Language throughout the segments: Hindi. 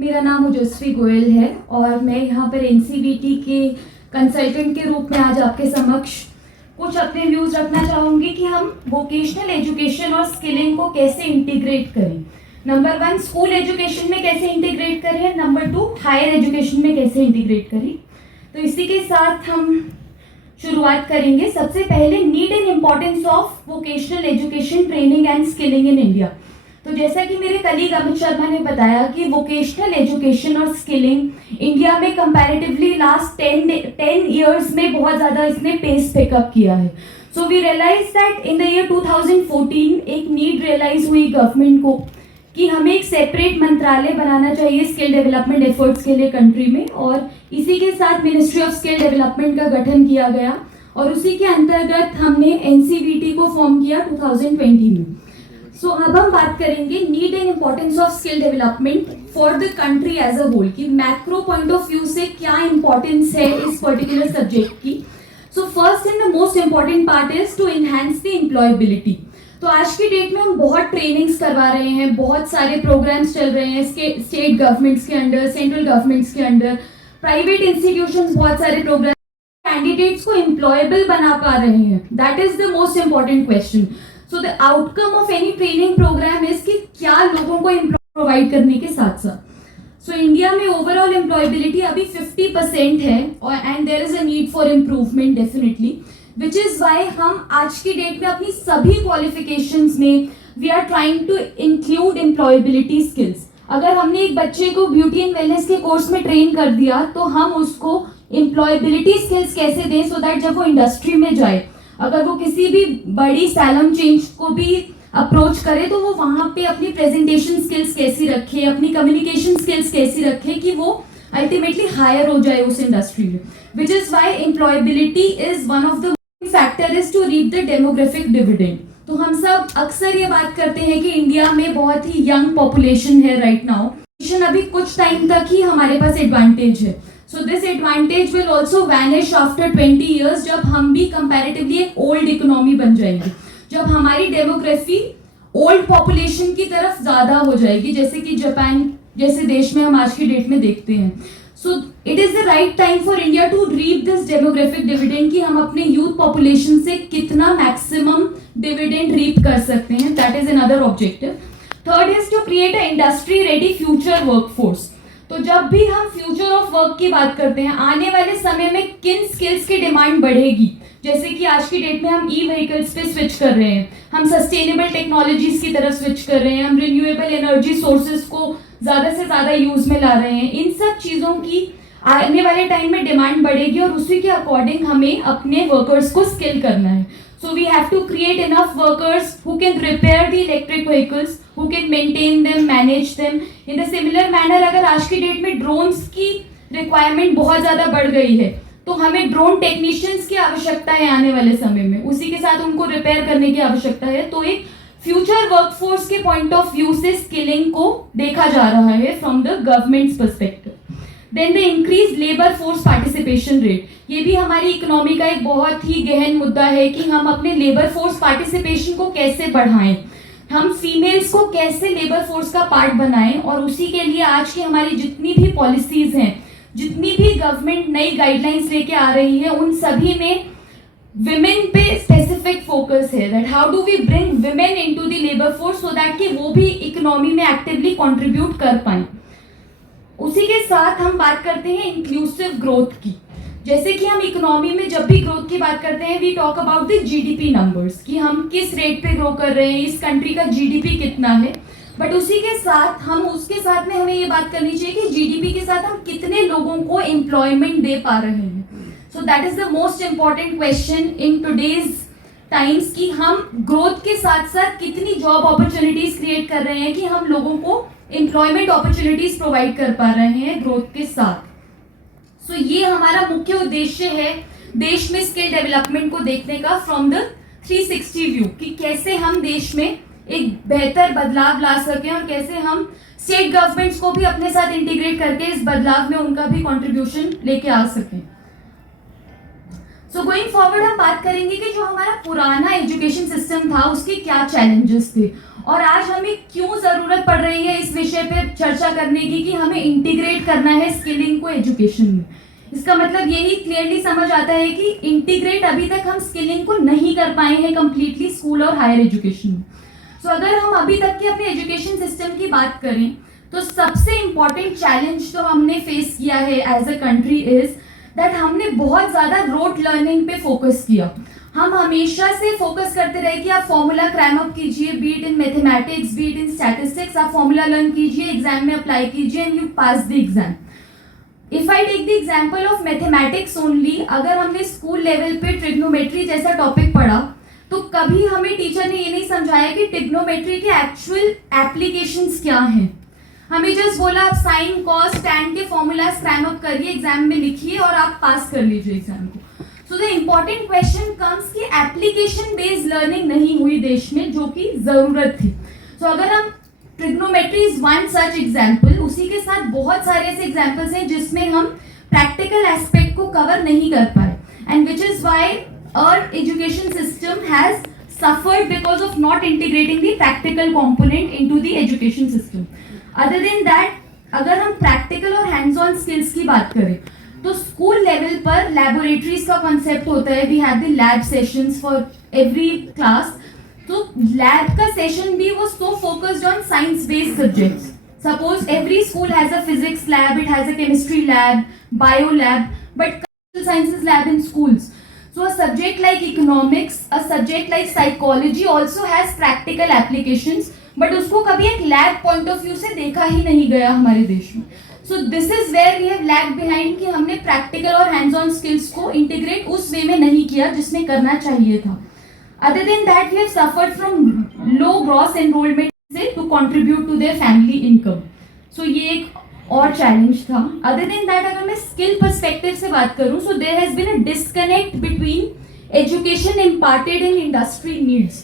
मेरा नाम ओजस्वी गोयल है और मैं यहाँ पर एनसीवीटी के कंसल्टेंट के रूप में आज आपके समक्ष कुछ अपने व्यूज़ रखना चाहूँगी कि हम वोकेशनल एजुकेशन और स्किलिंग को कैसे इंटीग्रेट करें। नंबर 1 स्कूल एजुकेशन में कैसे इंटीग्रेट करें, नंबर 2 हायर एजुकेशन में कैसे इंटीग्रेट करें। तो इसी के साथ हम शुरुआत करेंगे। सबसे पहले need and importance of vocational education training and skilling in India. तो जैसा कि मेरे कलीग अमित शर्मा ने बताया कि वोकेशनल एजुकेशन और स्किलिंग इंडिया में कंपैरेटिवली लास्ट 10 ईयर्स में बहुत ज़्यादा इसने पेस पिकअप किया है। So we realize that in the year 2014 एक नीड रियलाइज हुई गवर्नमेंट को कि हमें एक सेपरेट मंत्रालय बनाना चाहिए स्किल डेवलपमेंट एफर्ट्स के लिए कंट्री में, और इसी के साथ मिनिस्ट्री ऑफ स्किल डेवलपमेंट का गठन किया गया और उसी के अंतर्गत हमने एनसीवीटी को फॉर्म किया 2020 में। सो अब हम बात करेंगे need and importance of skill development for the country as a whole कि मैक्रो पॉइंट ऑफ व्यू से क्या इंपॉर्टेंस है इस पर्टिकुलर सब्जेक्ट की। So first and the most important part is to enhance the employability. तो आज की डेट में हम बहुत ट्रेनिंग्स करवा रहे हैं, बहुत सारे प्रोग्राम्स चल रहे हैं स्टेट गवर्नमेंट्स के अंडर, सेंट्रल गवर्नमेंट्स के अंडर, प्राइवेट इंस्टीट्यूशंस बहुत सारे प्रोग्राम कैंडिडेट्स को एम्प्लॉयबल बना पा रहे हैं। That is the most important question. So the outcome of any training program is कि क्या लोगों को प्रोवाइड करने के साथ साथ। सो इंडिया में ओवरऑल एम्प्लॉयबिलिटी अभी 50% है और and there is a need for improvement definitely, which is why हम आज की डेट में अपनी सभी क्वालिफिकेशंस में we are trying to include employability skills. अगर हमने एक बच्चे को ब्यूटी एंड वेलनेस के कोर्स में ट्रेन कर दिया तो हम उसको एम्प्लॉयबिलिटी स्किल्स कैसे दें सो दैट जब वो इंडस्ट्री में जाए, अगर वो किसी भी बड़ी सैलून चेंज को भी अप्रोच करे तो वो वहाँ पे अपनी प्रेजेंटेशन स्किल्स कैसी रखे, अपनी कम्युनिकेशन स्किल्स कैसी रखे कि वो अल्टीमेटली हायर हो जाए उस इंडस्ट्री में। Which is why employability is one of the factor is to reap the demographic dividend. तो हम सब अक्सर ये बात करते हैं कि इंडिया में बहुत ही यंग पॉपुलेशन है राइट नाउ। अभी कुछ टाइम तक ही हमारे पास एडवांटेज है। So this advantage will also vanish after 20 years जब हम भी comparatively एक old economy बन जाएंगे, जब हमारी डेमोग्राफी ओल्ड पॉपुलेशन की तरफ ज़्यादा हो जाएगी, जैसे कि जापान जैसे देश में हम आज की डेट में देखते हैं। So it is the right time for India to reap this demographic dividend कि हम अपने यूथ पॉपुलेशन से कितना मैक्सिमम डिविडेंड रीप कर सकते हैं। That is another objective. Third is to create a industry ready future workforce. तो जब भी हम फ्यूचर ऑफ वर्क की बात करते हैं, आने वाले समय में किन स्किल्स की डिमांड बढ़ेगी, जैसे कि आज की डेट में हम ई व्हीकल्स पे स्विच कर रहे हैं, हम सस्टेनेबल टेक्नोलॉजीज की तरफ स्विच कर रहे हैं, हम रिन्यूएबल एनर्जी सोर्सेज को ज़्यादा से ज़्यादा यूज में ला रहे हैं। इन सब चीज़ों की आने वाले टाइम में डिमांड बढ़ेगी और उसी के अकॉर्डिंग हमें अपने वर्कर्स को स्किल करना है। So we have to create enough workers who can repair the electric vehicles, who can maintain them, manage them. In a similar manner, अगर आज की डेट में ड्रोन्स की रिक्वायरमेंट बहुत ज़्यादा बढ़ गई है तो हमें ड्रोन टेक्नीशियंस की आवश्यकता है आने वाले समय में, उसी के साथ उनको रिपेयर करने की आवश्यकता है। तो एक फ्यूचर वर्कफोर्स के पॉइंट ऑफ व्यू से स्किलिंग को देखा जा रहा है from the government's perspective. Then the increase labour force participation rate, ये भी हमारी इकोनॉमी का एक बहुत ही गहन मुद्दा है कि हम अपने लेबर फोर्स पार्टिसिपेशन को कैसे बढ़ाएं, हम फीमेल्स को कैसे लेबर फोर्स का पार्ट बनाएं, और उसी के लिए आज की हमारी जितनी भी पॉलिसीज हैं, जितनी भी गवर्नमेंट नई गाइडलाइंस लेके आ रही है, उन सभी में विमेन पे स्पेसिफिक फोकस है that how do we bring women into the labour force so that कि वो भी इकोनॉमी में एक्टिवली कंट्रीब्यूट कर पाएं। उसी के साथ हम बात करते हैं इंक्लूसिव ग्रोथ की। जैसे कि हम इकोनॉमी में जब भी ग्रोथ की बात करते हैं we talk about the GDP numbers कि हम किस रेट पे ग्रो कर रहे हैं, इस कंट्री का जीडीपी कितना है, बट उसी के साथ हम उसके साथ में हमें ये बात करनी चाहिए कि जीडीपी के साथ हम कितने लोगों को एम्प्लॉयमेंट दे पा रहे हैं। So that is the most important question in today's times कि हम ग्रोथ के साथ साथ कितनी जॉब अपॉर्चुनिटीज क्रिएट कर रहे हैं कि हम लोगों को एम्प्लॉयमेंट अपॉर्चुनिटीज प्रोवाइड कर पा रहे हैं ग्रोथ के साथ। सो ये हमारा मुख्य उद्देश्य है देश में स्किल डेवलपमेंट को देखने का फ्रॉम द 360 व्यू कि कैसे हम देश में एक बेहतर बदलाव ला सकें और कैसे हम स्टेट गवर्नमेंट्स को भी अपने साथ इंटीग्रेट करके इस बदलाव में उनका भी कंट्रीब्यूशन लेके आ सकें। सो गोइंग फॉरवर्ड हम बात करेंगे कि जो हमारा पुराना एजुकेशन सिस्टम था उसके क्या चैलेंजेस थे और आज हमें क्यों ज़रूरत पड़ रही है इस विषय पे चर्चा करने की कि हमें इंटीग्रेट करना है स्किलिंग को एजुकेशन में। इसका मतलब यही क्लियरली समझ आता है कि इंटीग्रेट अभी तक हम स्किलिंग को नहीं कर पाए हैं कंप्लीटली स्कूल और हायर एजुकेशन में। सो अगर हम अभी तक के अपने एजुकेशन सिस्टम की बात करें तो सबसे इम्पॉर्टेंट चैलेंज तो हमने फेस किया है as a country is that हमने बहुत ज़्यादा रोट लर्निंग पे फोकस किया। हम हमेशा से फोकस करते रहे कि आप फॉर्मूला क्रैम अप कीजिए, beat in mathematics, beat in statistics, आप फॉर्मूला लर्न कीजिए, एग्जाम में अप्लाई कीजिए and you pass the exam. If I take the example of mathematics only, अगर हमने स्कूल लेवल पे ट्रिग्नोमेट्री जैसा टॉपिक पढ़ा तो कभी हमें टीचर ने ये नहीं समझाया कि ट्रिग्नोमेट्री के एक्चुअल एप्लीकेशंस क्या हैं। हमें जस्ट बोला आप साइन कॉस टैन के फॉर्मूलाज क्रैम अप करिए, एग्जाम में लिखिए और आप पास कर लीजिए एग्जाम को। So the important question comes कि एप्लीकेशन बेस्ड लर्निंग नहीं हुई देश में, जो कि ज़रूरत थी। सो अगर हम trigonometry is one such example, उसी के साथ बहुत सारे ऐसे एग्जाम्पल्स हैं जिसमें हम प्रैक्टिकल एस्पेक्ट को कवर नहीं कर पाए and which is why our education system has suffered because of not integrating the practical component into the education system. Other than that, अगर हम प्रैक्टिकल और हैंड्स ऑन स्किल्स की बात करें तो स्कूल लेवल पर लैबोरेटरीज का कॉन्सेप्ट होता है। We have the lab sessions for every class. तो लैब का सेशन भी वो so focused on science based subjects. Suppose every school has a physics lab, it has a chemistry lab, bio lab, but sciences lab in schools. So a subject like economics, a subject like psychology also has practical applications, but उसको कभी एक lab point of view से देखा ही नहीं गया हमारे देश में. So this is where we have lagged behind कि हमने practical और hands-on skills को integrate उस way में नहीं किया जिसमें करना चाहिए था. Other than that, we have suffered from low gross enrollment से to contribute to their family income. So ये एक और चैलेंज था. अदर देन दैट अगर मैं स्किल पर्सपेक्टिव से बात करूं so there has been a disconnect between education imparted in industry needs.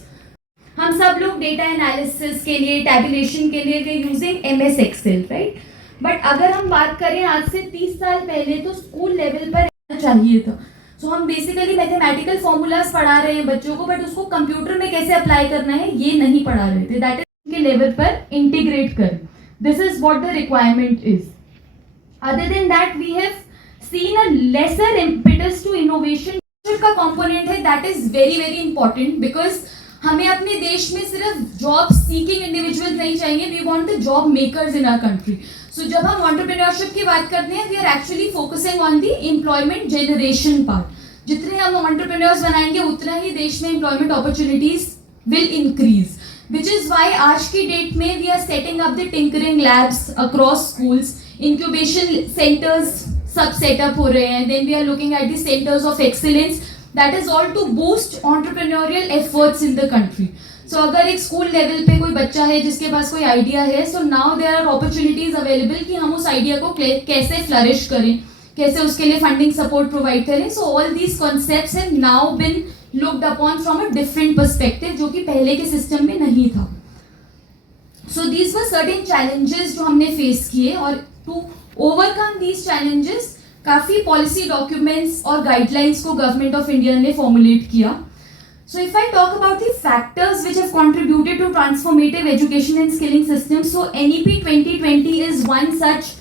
हम सब लोग डेटा एनालिसिस के लिए, टैबुलेशन के लिए we using MS Excel, right? But अगर हम बात करें आज से 30 साल पहले तो स्कूल लेवल पर चाहिए था. सो हम बेसिकली मैथमेटिकल फॉर्मूलाज पढ़ा रहे हैं बच्चों को, बट उसको कंप्यूटर में कैसे अप्लाई करना है ये नहीं पढ़ा रहे थे. दैट इज के लेवल पर इंटीग्रेट करें. This is what the requirement is. Other than that, we have seen a lesser impetus to innovation. का component है that is very very important because हमें अपने देश में सिर्फ job seeking individuals नहीं चाहिए. We want the job makers in our country. So जब हम entrepreneurship की बात करते हैं, we are actually focusing on the employment generation part. जितने हम entrepreneurs बनाएंगे उतना ही देश में employment opportunities will increase. Which is why आज की डेट में we are setting up the tinkering labs across schools, incubation centers सब setup हो रहे हैं. Then we are looking at the centers of excellence. That is all to boost entrepreneurial efforts in the country. So अगर एक school level पे कोई बच्चा है जिसके पास कोई idea है, so now there are opportunities available कि हम उस idea को कैसे flourish करें, कैसे उसके लिए funding support provide करें. So all these concepts have now been looked upon from a different perspective जो कि पहले के सिस्टम में नहीं था. So these were certain challenges जो हमने फेस किए और to overcome these challenges काफ़ी पॉलिसी डॉक्यूमेंट्स और गाइडलाइंस को गवर्नमेंट ऑफ इंडिया ने फॉर्मुलेट किया. So if I talk about the factors which have contributed to transformative education and skilling systems, so NEP 2020 is one such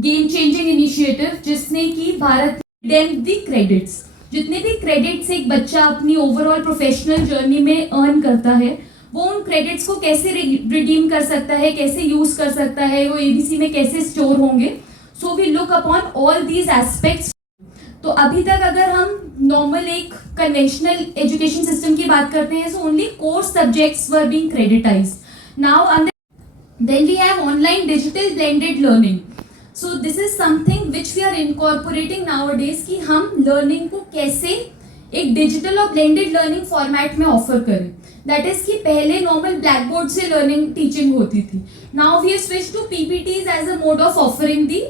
game changing initiative जिसने कि भारत dem the credits. जितने भी क्रेडिट्स एक बच्चा अपनी ओवरऑल प्रोफेशनल जर्नी में अर्न करता है वो उन क्रेडिट्स को कैसे रिडीम कर सकता है, कैसे यूज कर सकता है, वो ABC में कैसे स्टोर होंगे. So we look upon all these aspects. तो अभी तक अगर हम नॉर्मल एक कन्वेंशनल एजुकेशन सिस्टम की बात करते हैं so only course subjects were being creditised. Now then we have online digital blended learning. So this is something which we are incorporating nowadays कि हम लर्निंग को कैसे एक डिजिटल और ब्लेंडेड लर्निंग फॉर्मेट में ऑफर करें. दैट इज कि पहले नॉर्मल ब्लैक बोर्ड से लर्निंग टीचिंग होती थी. Now we have switch to PPTs as a mode of offering the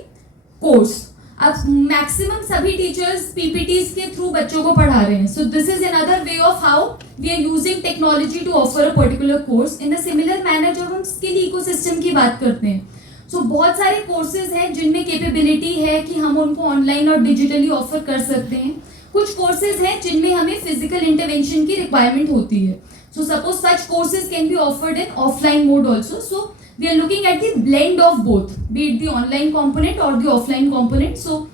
course. अब मैक्सिमम सभी टीचर्स PPTs के थ्रू बच्चों को पढ़ा रहे हैं. So this is another way of how we are using technology to offer a particular course. In a similar manner जब हम स्किल इकोसिस्टम की बात करते हैं सो बहुत सारे कोर्सेज हैं जिनमें कैपेबिलिटी है कि हम उनको ऑनलाइन और डिजिटली ऑफर कर सकते हैं. कुछ कोर्सेज हैं जिनमें हमें फिजिकल इंटरवेंशन की रिक्वायरमेंट होती है. So suppose such courses can be offered in offline mode also. So we are looking at the blend of both, be it the online component or the offline component. So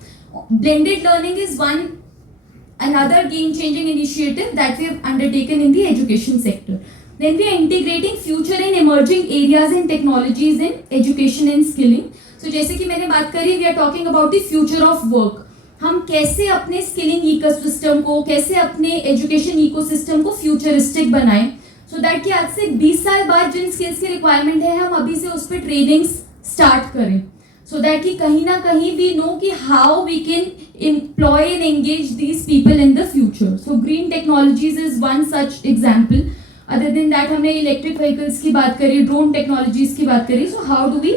blended learning is another game changing initiative that we have undertaken in the education sector. Then we are integrating future and emerging areas and technologies in education and skilling. So जैसे कि मैंने बात करी, we are talking about the future of work. हम कैसे अपने स्किलिंग इकोसिस्टम को, कैसे अपने एजुकेशन इकोसिस्टम को फ्यूचरिस्टिक बनाएं, सो दैट कि आज से 20 साल बाद जिन स्किल्स की रिक्वायरमेंट है हम अभी से उस पर ट्रेनिंग स्टार्ट करें, सो दैट कि कहीं ना कहीं वी नो कि how we can employ and engage these people in the future. So green technologies is one such example. Other than that हमने इलेक्ट्रिक व्हीकल्स की बात करी, ड्रोन टेक्नोलॉजीज की बात करी. So how do we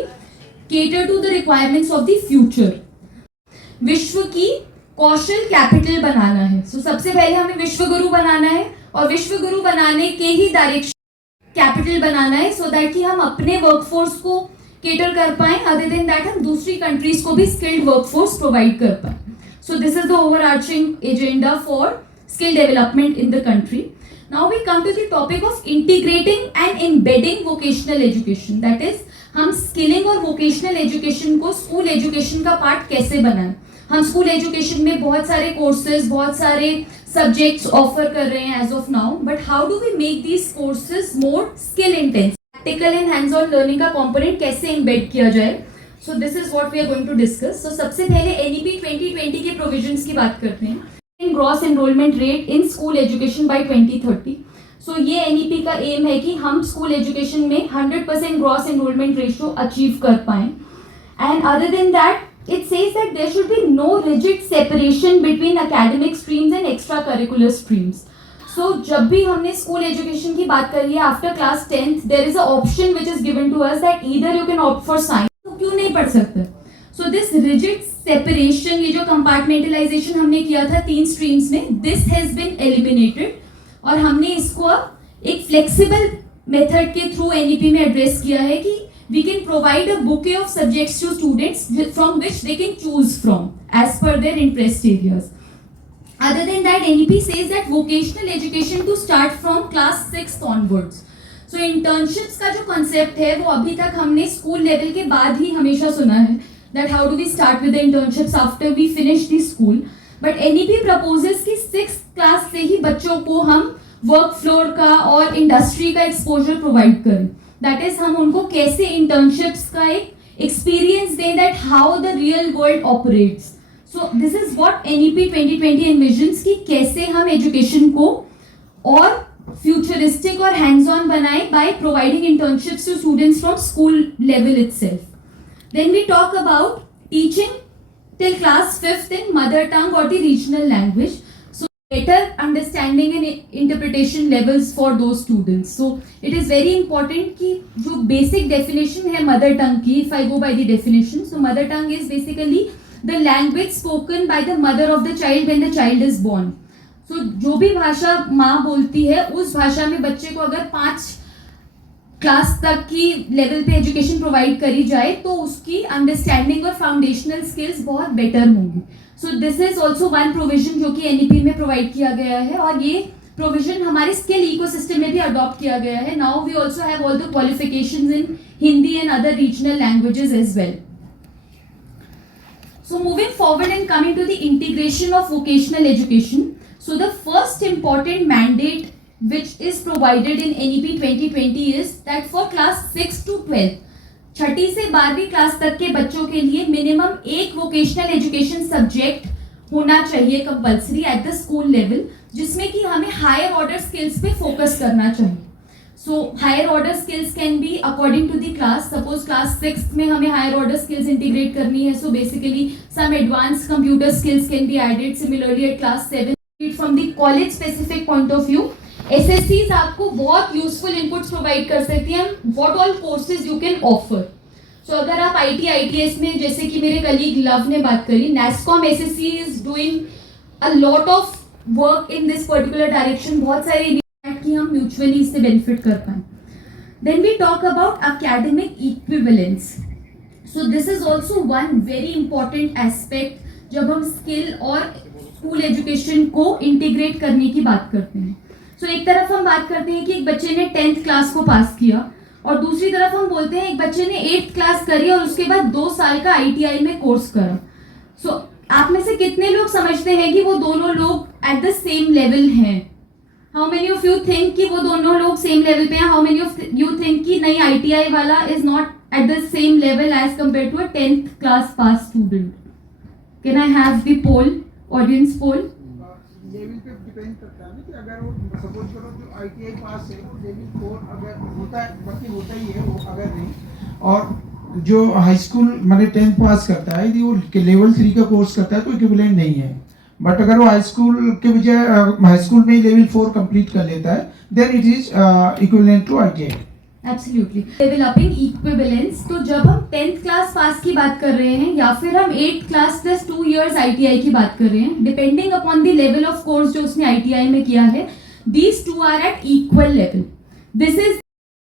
cater to the requirements of the future. विश्व की कौशल कैपिटल बनाना है. सो सबसे पहले हमें विश्व गुरु बनाना है और विश्व गुरु बनाने के ही डायरेक्शन कैपिटल बनाना है, सो दैट कि हम अपने वर्कफोर्स को केटर कर पाएं. अदर देन दैट हम दूसरी कंट्रीज को भी स्किल्ड वर्कफोर्स प्रोवाइड कर पाएं. So this is the overarching agenda for skill development in the country. Now we come to the topic of integrating and embedding vocational education. That is हम स्किलिंग और वोकेशनल एजुकेशन को स्कूल एजुकेशन का पार्ट कैसे बनाएं. हम स्कूल एजुकेशन में बहुत सारे कोर्सेज, बहुत सारे सब्जेक्ट्स ऑफर कर रहे हैं as of now, but how do we make these courses more skill intense. Practical and hands on learning का कंपोनेंट कैसे एम्बेड किया जाए. So this is what we are going to discuss. So सबसे पहले एनईपी 2020 के प्रोविजंस की बात करते हैं. Gross enrolment rate in school education by 2030. सो ये एनईपी का एम है कि हम स्कूल एजुकेशन में 100% ग्रॉस एनरोलमेंट रेशियो अचीव कर पाएं. And other than that it says that there should be no rigid separation between academic streams and extracurricular streams. So जब भी हमने स्कूल एजुकेशन की बात करी है, after class 10th there is a option which is given to us that either you can opt for science, तो क्यों नहीं पढ़ सकते. So this rigid separation, ये जो compartmentalization हमने किया था 3 streams में, this has been eliminated और हमने इसको एक flexible method के through NEP में address किया है कि we can provide a bouquet of subjects to students from which they can choose from as per their interest areas. Other than that, NEP says that vocational education to start from class 6th onwards. So internships का जो concept है वो अभी तक हमने school level के बाद ही हमेशा सुना है, that how do we start with the internships after we finish the school. But NEP proposes कि 6th class से ही बच्चों को हम work floor का और industry का exposure provide करें. दैट इज हम उनको कैसे इंटर्नशिप्स का एक एक्सपीरियंस दें, that how the real world operates. So this is what NEP 2020 envisions कि कैसे हम एजुकेशन को और फ्यूचरिस्टिक और हैंड्स ऑन बनाएं by providing internships to students from school level itself. Then we talk about teaching till class 5th in mother tongue और the regional language. Better understanding and interpretation levels for those students. So it is very important कि जो basic definition है mother tongue की, if I go by the definition, so mother tongue is basically the language spoken by the mother of the child when the child is born. So जो भी भाषा माँ बोलती है उस भाषा में बच्चे को अगर 5 क्लास तक की लेवल पे एजुकेशन प्रोवाइड करी जाए तो उसकी अंडरस्टैंडिंग और फाउंडेशनल स्किल्स बहुत बेटर होंगी. सो this is also one provision जो कि एनईपी में प्रोवाइड किया गया है और ये प्रोविजन हमारे स्किल इकोसिस्टम में भी अडॉप्ट किया गया है. Now we also have all the qualifications in Hindi and other regional languages as well. So moving forward and coming to the integration of vocational education. So the first important mandate which is provided in NEP 2020 is that for class 6 to 12, छठी से 12वीं क्लास तक के बच्चों के लिए मिनिमम एक वोकेशनल एजुकेशन सब्जेक्ट होना चाहिए compulsory at the school level, जिसमें कि हमें हायर ऑर्डर स्किल्स पे फोकस करना चाहिए. So higher order skills can be according to the class. Suppose class 6th में हमें हायर ऑर्डर स्किल्स इंटीग्रेट करनी है, so basically some advance computer skills can be added. Similarly at class 7 from the college specific point of view, एसएससीज आपको बहुत यूजफुल इनपुट्स प्रोवाइड कर सकती हैं what all courses you can offer. So अगर आप आईटी आईटीएस में, जैसे कि मेरे कलीग लव ने बात करी, NASSCOM SSC is doing a lot of work in this particular direction. बहुत सारे कि हम म्यूचुअली इससे बेनिफिट कर पाए. Then we talk about academic equivalence. So this is also one very important aspect जब हम स्किल और स्कूल एजुकेशन को इंटीग्रेट करने की बात करते हैं. सो एक तरफ हम बात करते हैं कि एक बच्चे ने 10th क्लास को पास किया और दूसरी तरफ हम बोलते हैं एक बच्चे ने 8th क्लास करी और उसके बाद 2 साल का ITI में कोर्स करा. सो आप में से कितने लोग समझते हैं कि वो दोनों लोग एट द सेम लेवल हैं? How many of you think कि वो दोनों लोग सेम लेवल पे हैं? How many of you think कि नहीं, ITI वाला is not at the same level as compare to a 10th class pass student? Can I have the poll, audience poll? Level पे डिपेंड करता है ना, कि अगर वो सपोज करो जो ITI पास है वो लेवल 4 अगर होता है, बाकी होता ही है वो, अगर नहीं, और जो हाई स्कूल मतलब 10th पास करता है यदि वो लेवल 3 का कोर्स करता है तो इक्विवेलेंट नहीं है. बट अगर वो हाई स्कूल के बजाय हाई स्कूल में ही लेवल 4 कंप्लीट कर लेता है then it is equivalent to ITI. Absolutely. Developing equivalence. तो जब हम 10th क्लास पास की बात कर रहे हैं या फिर हम 8th class plus 2 years ITI की बात कर रहे हैं, depending upon the level of course जो उसने ITI में किया है, these two are at equal level. This is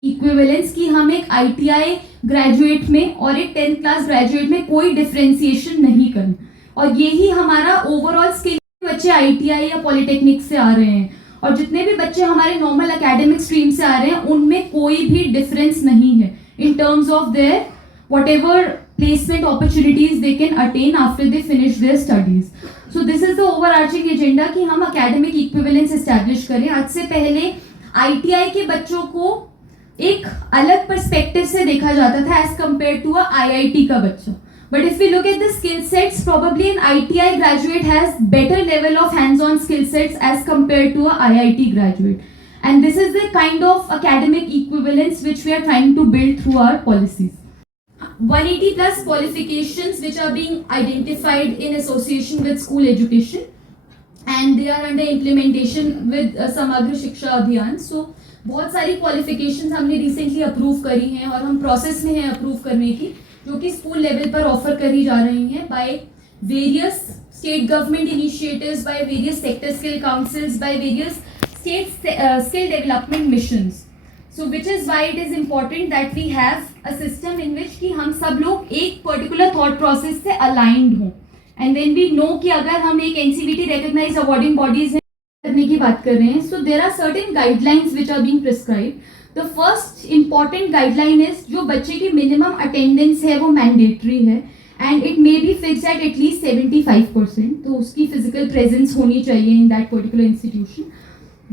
equivalence कि हम एक ITI ग्रेजुएट में और एक 10th क्लास ग्रेजुएट में कोई डिफरेंशिएशन नहीं करें. और यही हमारा ओवरऑल स्किल. बच्चे ITI या पॉलिटेक्निक से आ रहे हैं और जितने भी बच्चे हमारे नॉर्मल एकेडमिक स्ट्रीम से आ रहे हैं उनमें कोई भी डिफरेंस नहीं है in terms of their whatever placement opportunities they can attain after they finish their studies. So this is the overarching agenda कि हम एकेडमिक इक्विवेलेंस एस्टैब्लिश करें. आज से पहले ITI के बच्चों को एक अलग पर्सपेक्टिव से देखा जाता था as compare to a IIT का बच्चा. But if we look at the skill sets, probably an ITI graduate has better level of hands-on skill sets as compared to a IIT graduate. And this is the kind of academic equivalence which we are trying to build through our policies. 180 plus qualifications which are being identified in association with school education, and they are under implementation with Samagra Shiksha Abhiyan. So बहुत सारी qualifications हमने recently approve करी हैं और हम process में हैं approve करने की, जो कि स्कूल लेवल पर ऑफर करी जा रही हैं by various state government initiatives, by various sector skill councils, by various state skill development missions. So which is why it is important that we have a system in which कि हम सब लोग एक पर्टिकुलर थॉट प्रोसेस से अलाइंड हों. एंड देन वी नो कि अगर हम एक NCVT रिकॉग्नाइज्ड अवॉर्डिंग बॉडीज करने की बात कर रहे हैं, so there are certain guidelines which are being prescribed. The first important guideline is जो बच्चे की minimum attendance है वो mandatory है and it may be fixed at least 75%. तो उसकी physical presence होनी चाहिए in that particular institution.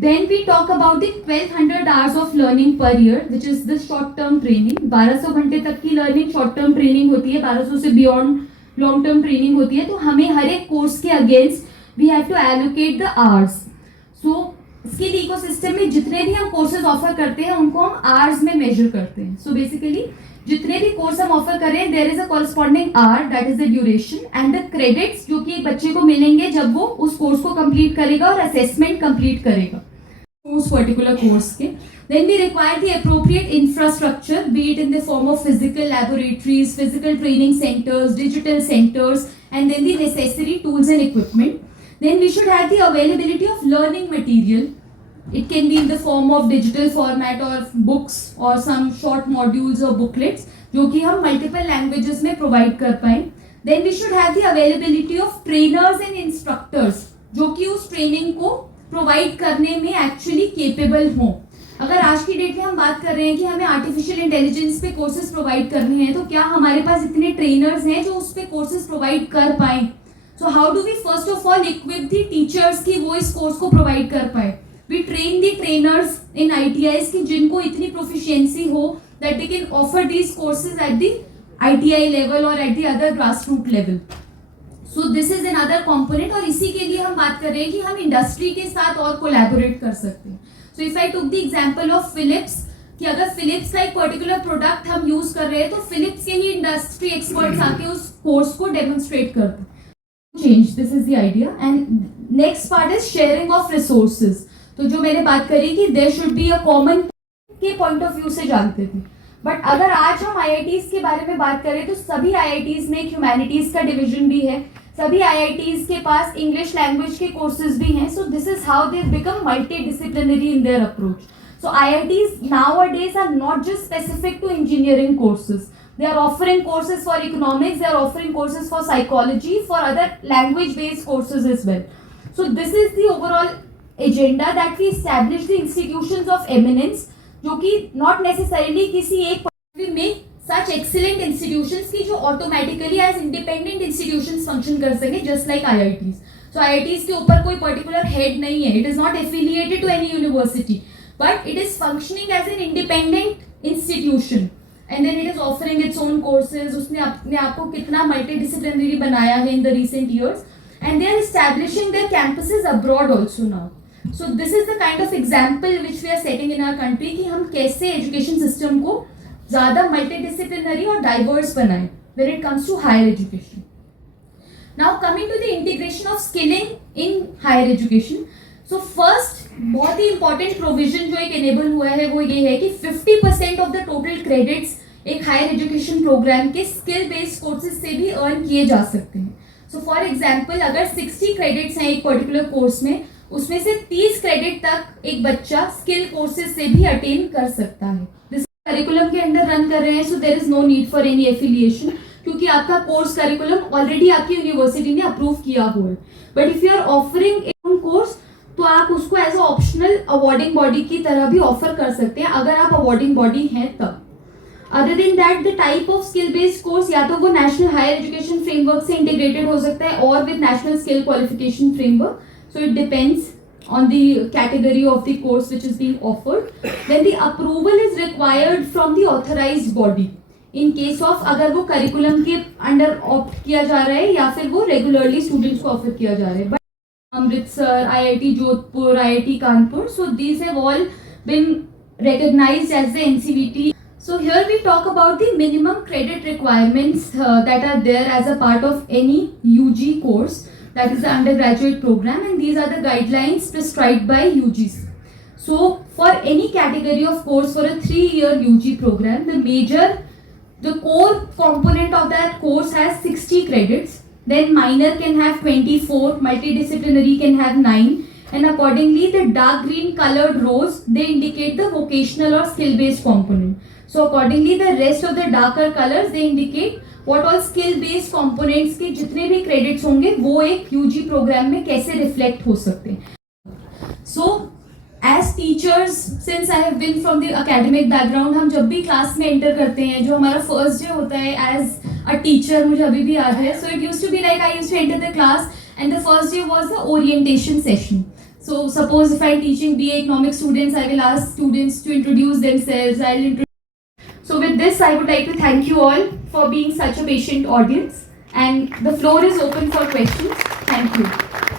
Then we talk about the 1200 hours of learning per year which is the short term training. 1200 घंटे तक की learning short term training होती है, 1200 से beyond long term training होती है. तो हमें हर एक कोर्स के against we have to allocate the hours. So skill ecosystem में जितने भी हम कोर्सेज ऑफर करते हैं उनको हम आवर्स में मेजर करते हैं. सो बेसिकली जितने भी कोर्स हम ऑफर करें there is a corresponding hour that is the duration and the credits जो कि एक बच्चे को मिलेंगे जब वो उस कोर्स को कंप्लीट करेगा और असेसमेंट कंप्लीट करेगा उस पर्टिकुलर कोर्स के. Then we require the appropriate infrastructure be it in the form of physical laboratories, physical training centres, digital centres and then the necessary tools and equipment. Then we should have the availability of learning material. It can be in the form of digital format or books or some short modules or booklets जो कि हम multiple languages में provide कर पाएं. Then we should have the availability of trainers and instructors जो कि उस training को provide करने में actually capable हों. अगर आज की डेट में हम बात कर रहे हैं कि हमें आर्टिफिशियल इंटेलिजेंस पे कोर्सेज प्रोवाइड करने हैं तो क्या हमारे पास इतने ट्रेनर्स हैं जो उस पे कोर्सेज प्रोवाइड कर पाएं? So how do we first of all equip the teachers कि वो इस कोर्स को प्रोवाइड कर पाए? We train the trainers in ITIs कि जिनको इतनी proficiency हो that they can offer these courses at the ITI level or at the other grassroots level. So this is another component और इसी के लिए हम बात कर रहे हैं कि हम इंडस्ट्री के साथ और कोलैबोरेट कर सकते हैं. So if I took the example of Philips कि अगर फिलिप्स का एक पर्टिकुलर प्रोडक्ट हम यूज कर रहे हैं तो फिलिप्स के ही इंडस्ट्री एक्सपर्ट्स आके उस कोर्स को डेमोन्स्ट्रेट करते हैं. Change. This is the idea. And next part is sharing of resources. तो जो मैंने बात करी कि there should be a common के point of view से जानते थे. बट अगर आज हम IITs के बारे में बात करें तो सभी IITs में एक ह्यूमैनिटीज का डिवीजन भी है, सभी IITs के पास इंग्लिश लैंग्वेज के कोर्सेज भी हैं. So this is how they become multi disciplinary in their approach. So IITs nowadays are not just specific to engineering courses. They are offering courses for economics, they are offering courses for psychology, for other language based courses as well. So this is the overall agenda that we establish the institutions of eminence, जो कि नॉट नेसेसरीली किसी एक में such excellent institutions की जो automatically as independent institutions function कर सके, just like IITs. So IITs के ऊपर कोई particular head नहीं है, it is not affiliated to any university, but it is functioning as an independent institution, and then it is offering its own courses. उसने अपने आप को कितना multidisciplinary बनाया है in the recent years, and they are establishing their campuses abroad also now. So this is the kind of example which we are setting in our country कि हम कैसे education system को ज़्यादा मल्टीडिसिप्लिनरी और डाइवर्स बनाएं when it comes to higher education. Now coming to the integration of skilling in higher education. So first बहुत ही important provision जो एक enable हुआ है वो ये है कि 50% of the total credits एक higher education program के skill based courses से भी earn किए जा सकते हैं. So for example अगर 60 credits हैं एक particular course में, उसमें से 30 credit तक एक बच्चा skill courses से भी attain कर सकता है. करिकुलम के अंडर रन कर रहे हैं, so there is no need for any affiliation, क्योंकि आपका कोर्स करिकुलम ऑलरेडी आपकी यूनिवर्सिटी ने अप्रूव किया हुआ है. But if you are offering a course तो आप उसको as a optional awarding body की तरह भी ऑफर कर सकते हैं अगर आप अवार्डिंग बॉडी हैं तब. Other than that the type of skill based course या तो वो नेशनल हायर एजुकेशन फ्रेमवर्क से इंटीग्रेटेड हो सकता है और with national skill qualification framework. So it depends on the category of the course which is being offered. Then the approval is required from the authorized body in case of अगर वो curriculum के under opt किया जा रहा है या फिर वो regularly students को offer किया जा रहा है. But Amritsar, IIT Jodhpur, IIT Kanpur, so these have all been recognized as the NCVT. So here we talk about the minimum credit requirements that are there as a part of any UG course, that is the undergraduate program, and these are the guidelines prescribed by UGC. So for any category of course for a 3-year UG program, the core component of that course has 60 credits, then minor can have 24, multidisciplinary can have 9, and accordingly the dark green colored rows, they indicate the vocational or skill based component. So accordingly the rest of the darker colors, they indicate what all skill based components के जितने भी credits होंगे वो एक UG program में कैसे reflect हो सकते हैं. So as teachers, since I have been from the academic background, हम जब भी class में enter करते हैं, जो हमारा first day होता है as a teacher, मुझे अभी भी याद है. So it used to be like I used to enter the class and the first day was the orientation session. So suppose if I'm teaching BA economics students, I will ask students to introduce themselves. I'll introduce. So with this, I would like to thank you all for being such a patient audience, and the floor is open for questions. Thank you.